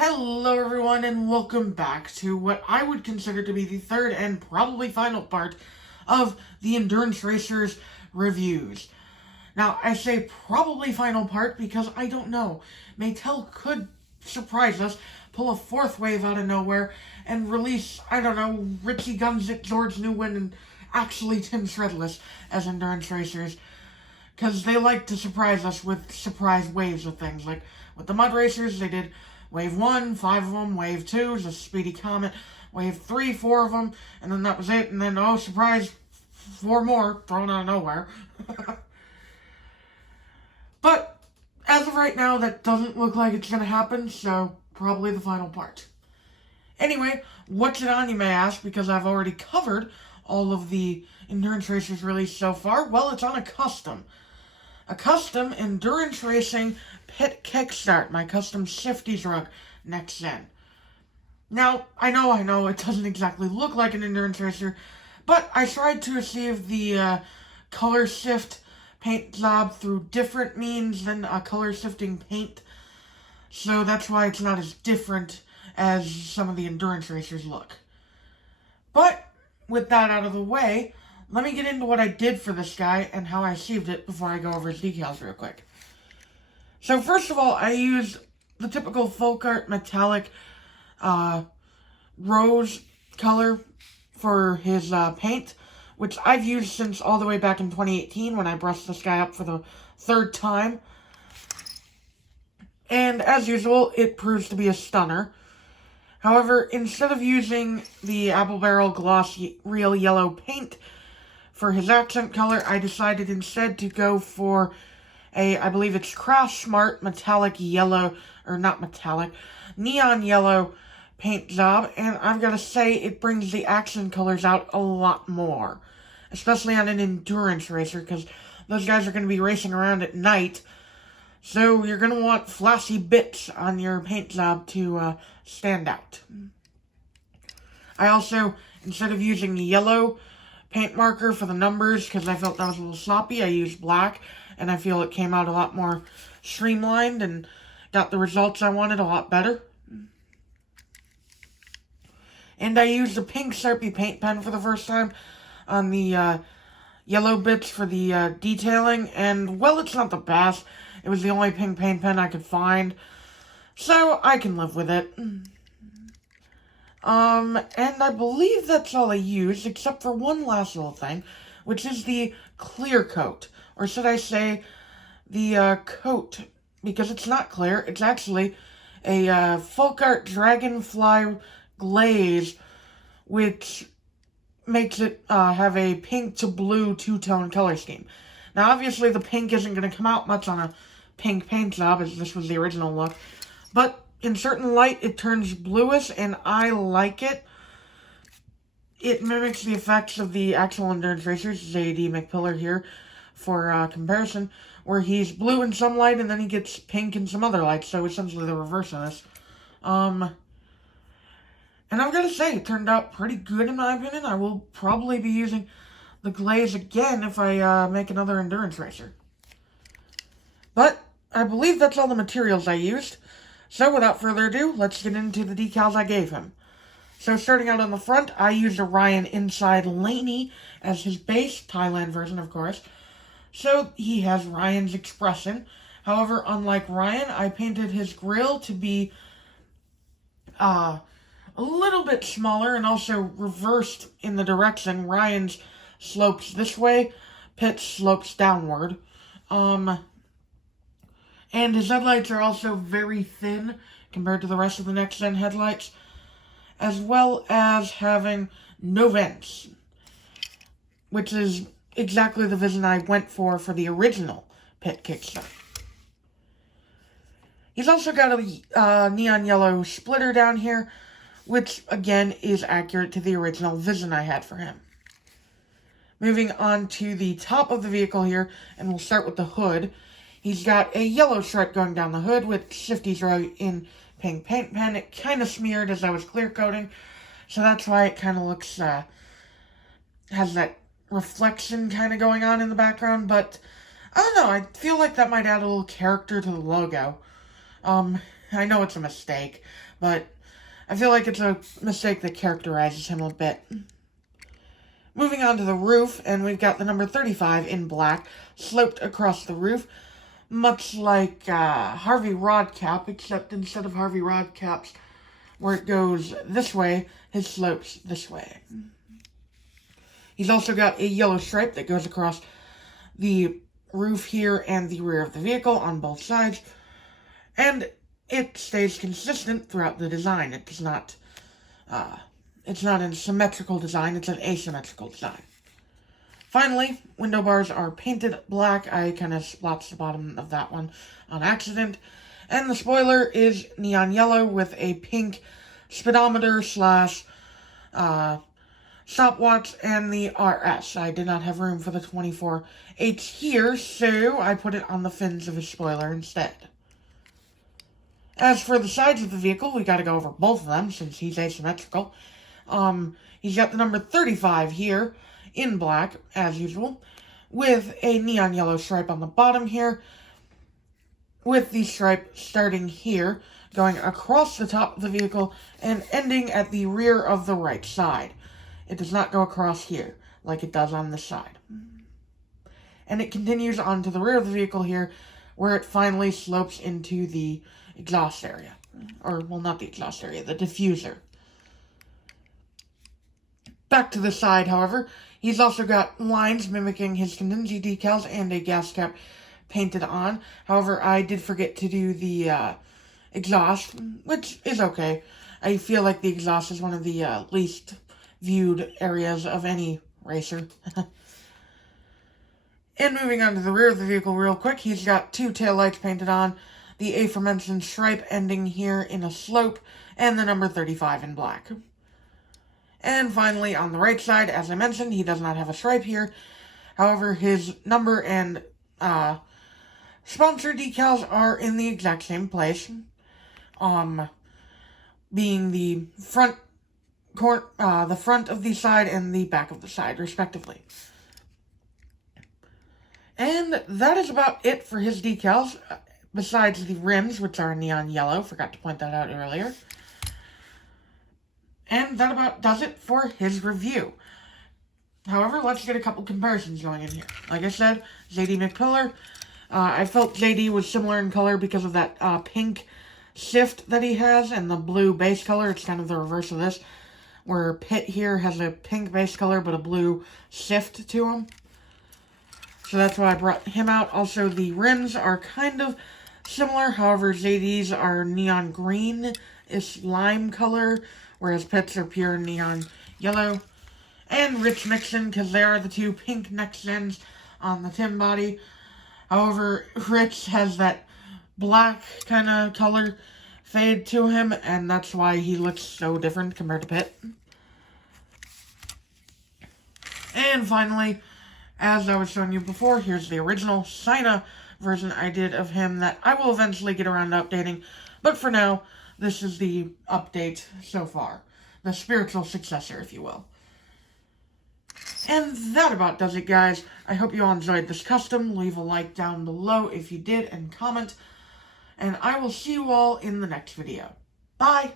Hello everyone and welcome back to what I would consider to be the third and probably final part of the Endurance Racers reviews. Now, I say probably final part because I don't know. Mattel could surprise us, pull a fourth wave out of nowhere, and release, I don't know, Richie Gunzik, George Newman, and actually Tim Shredless as Endurance Racers. Because they like to surprise us with surprise waves of things. Like with the Mud Racers, they did Wave 1, 5 of them. Wave 2 is a Speedy Comet. Wave 3, 4 of them. And then that was it. And then, oh, surprise, 4 more thrown out of nowhere. But as of right now, that doesn't look like it's going to happen. So probably the final part. Anyway, what's it on, you may ask? Because I've already covered all of the Endurance Racers released so far. Well, it's on a custom Endurance Racing Pit Kickstart, my custom Shifty's rug next gen. Now, I know, it doesn't exactly look like an Endurance Racer, but I tried to achieve the color shift paint job through different means than color shifting paint, so that's why it's not as different as some of the Endurance Racers look. But, with that out of the way, let me get into what I did for this guy and how I achieved it before I go over his decals real quick. So first of all, I used the typical folk art metallic rose color for his paint, which I've used since all the way back in 2018 when I brushed this guy up for the third time. And as usual, it proves to be a stunner. However, instead of using the Apple Barrel Gloss Real Yellow paint for his accent color, I decided instead to go for I believe it's Crash Smart metallic yellow, or not metallic, neon yellow paint job, and I've got to say it brings the accent colors out a lot more, especially on an endurance racer, because those guys are going to be racing around at night, so you're going to want flashy bits on your paint job to stand out. I also, instead of using yellow paint marker for the numbers, because I felt that was a little sloppy, I used black, and I feel it came out a lot more streamlined and got the results I wanted a lot better. And I used a pink Sharpie paint pen for the first time on the yellow bits for the detailing, and, well, it's not the best. It was the only pink paint pen I could find, so I can live with it. And I believe that's all I used, except for one last little thing, which is the clear coat. Or should I say, the coat, because it's not clear, it's actually a folk art dragonfly glaze, which makes it have a pink to blue two-tone color scheme. Now, obviously, the pink isn't going to come out much on a pink paint job, as this was the original look, but in certain light, it turns bluish, and I like it. It mimics the effects of the actual Endurance Racers, J.D. McPillar here, for comparison, where he's blue in some light, and then he gets pink in some other light, so essentially the reverse of this. And I've got to say, it turned out pretty good in my opinion. I will probably be using the glaze again if I make another Endurance Racer. But I believe that's all the materials I used. So without further ado, let's get into the decals I gave him. So starting out on the front, I used a Ryan Inside Laney as his base, Thailand version of course. So he has Ryan's expression. However, unlike Ryan, I painted his grill to be a little bit smaller and also reversed in the direction. Ryan's slopes this way, Pitt's slopes downward. And his headlights are also very thin compared to the rest of the next-gen headlights, as well as having no vents, which is exactly the vision I went for the original Pit Kickstart. He's also got a neon yellow splitter down here, which, again, is accurate to the original vision I had for him. Moving on to the top of the vehicle here, and we'll start with the hood. He's got a yellow stripe going down the hood with Shifty's rug in pink paint pen. It kind of smeared as I was clear coating, so that's why it kind of looks, has that reflection kind of going on in the background, but I don't know, I feel like that might add a little character to the logo. I know it's a mistake, but I feel like it's a mistake that characterizes him a bit. Moving on to the roof, and we've got the number 35 in black, sloped across the roof, much like Harvey Rodcap, except instead of Harvey Rodcap's, where it goes this way, his slopes this way. He's also got a yellow stripe that goes across the roof here and the rear of the vehicle on both sides, and it stays consistent throughout the design. It's not a symmetrical design, it's an asymmetrical design. Finally, window bars are painted black. I kind of splotched the bottom of that one on accident. And the spoiler is neon yellow with a pink speedometer slash stopwatch and the RS. I did not have room for the 24H here, so I put it on the fins of his spoiler instead. As for the sides of the vehicle, we gotta go over both of them since he's asymmetrical. He's got the number 35 here in black, as usual, with a neon yellow stripe on the bottom here, with the stripe starting here, going across the top of the vehicle, and ending at the rear of the right side. It does not go across here, like it does on this side. And it continues on to the rear of the vehicle here, where it finally slopes into the exhaust area. Or, well, not the exhaust area, the diffuser. Back to the side, however, he's also got lines mimicking his contingency decals and a gas cap painted on. However, I did forget to do the exhaust, which is okay. I feel like the exhaust is one of the least viewed areas of any racer. And moving on to the rear of the vehicle real quick, he's got two taillights painted on, the aforementioned stripe ending here in a slope, and the number 35 in black. And finally, on the right side, as I mentioned, he does not have a stripe here. However, his number and sponsor decals are in the exact same place, being the front of the side and the back of the side, respectively. And that is about it for his decals, besides the rims, which are neon yellow. Forgot to point that out earlier. And that about does it for his review. However, let's get a couple comparisons going in here. Like I said, JD McPillar. I felt JD was similar in color because of that pink shift that he has and the blue base color. It's kind of the reverse of this, where Pitt here has a pink base color but a blue shift to him. So that's why I brought him out. Also, the rims are kind of similar. However, JD's are neon green. It's lime color, whereas Pitt's are pure neon yellow. And Rich Nixon, because they are the two pink Nixons on the Tim body. However, Rich has that black kind of color fade to him, and that's why he looks so different compared to Pitt. And finally, as I was showing you before, here's the original China version I did of him that I will eventually get around to updating. But for now, this is the update so far. The spiritual successor, if you will. And that about does it, guys. I hope you all enjoyed this custom. Leave a like down below if you did, and comment. And I will see you all in the next video. Bye!